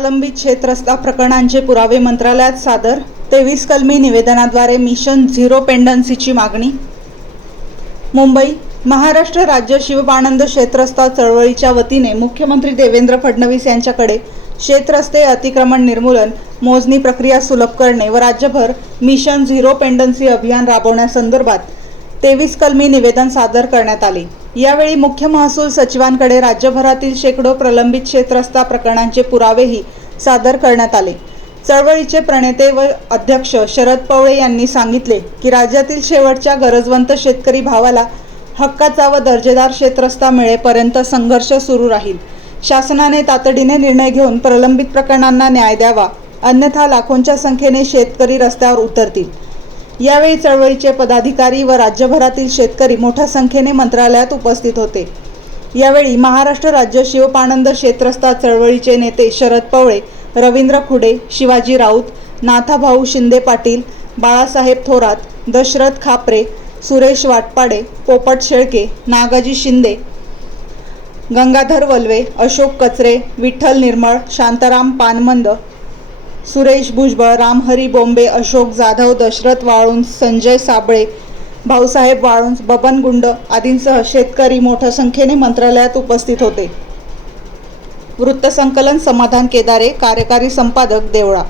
प्रलंबित शेतरस्ता प्रकरणांचे पुरावे मंत्रालयात सादर। 23 कलमी निवेदनाद्वारे मिशन झिरो पेंडन्सीची मागणी। मुंबई महाराष्ट्र राज्य शिवपाणंद शेतरस्ता चळवळीच्या वतीने मुख्यमंत्री देवेंद्र फडणवीस यांच्याकडे शेतरस्ते अतिक्रमण निर्मूलन मोजणी प्रक्रिया सुलभ करणे व राज्यभर मिशन झिरो पेंडन्सी अभियान राबवण्यासंदर्भात 23 कलमी निवेदन सादर करण्यात आले। यावेळी मुख्य महसूल सचिवांकडे राज्यभरातील शेकडो प्रलंबित शेतरस्ता प्रकरणांचे पुरावेही सादर करण्यात आले। चळवळीचे प्रणेते व अध्यक्ष शरद पवळे यांनी सांगितले की राज्यातील शेवटच्या गरजवंत शेतकरी भावाला हक्काचा व दर्जेदार शेतरस्ता मिळेपर्यंत संघर्ष सुरू राहील। शासनाने तातडीने निर्णय घेऊन प्रलंबित प्रकरणांना न्याय द्यावा, अन्यथा लाखोंच्या संख्येने शेतकरी रस्त्यावर उतरतील। यावेळी चळवळीचे पदाधिकारी व राज्यभरातील शेतकरी मोठ्या संख्येने मंत्रालयात उपस्थित होते। यावेळी महाराष्ट्र राज्य शिवपाणंद शेतरस्ता चळवळीचे नेते शरद पवळे, रवींद्र खुडे, शिवाजी राऊत, नाथाभाऊ शिंदे पाटील, बाळासाहेब थोरात, दशरथ खापरे, सुरेश वाटपाडे, पोपट शेळके, नागाजी शिंदे, गंगाधर वल्वे, अशोक कचरे, विठ्ठल निर्मळ, शांताराम पानमंद, सुरेश भुजबळ, रामहरी बोंबे, अशोक जाधव, दशरथ वाळुंज, संजय साबळे, भाऊसाहेब वाळुंज, बबन गुंड आदींसह शेतकरी मोठ्या संख्येने मंत्रालयात उपस्थित होते। वृत्तसंकलन समाधान केदारे, कार्यकारी संपादक देवळा।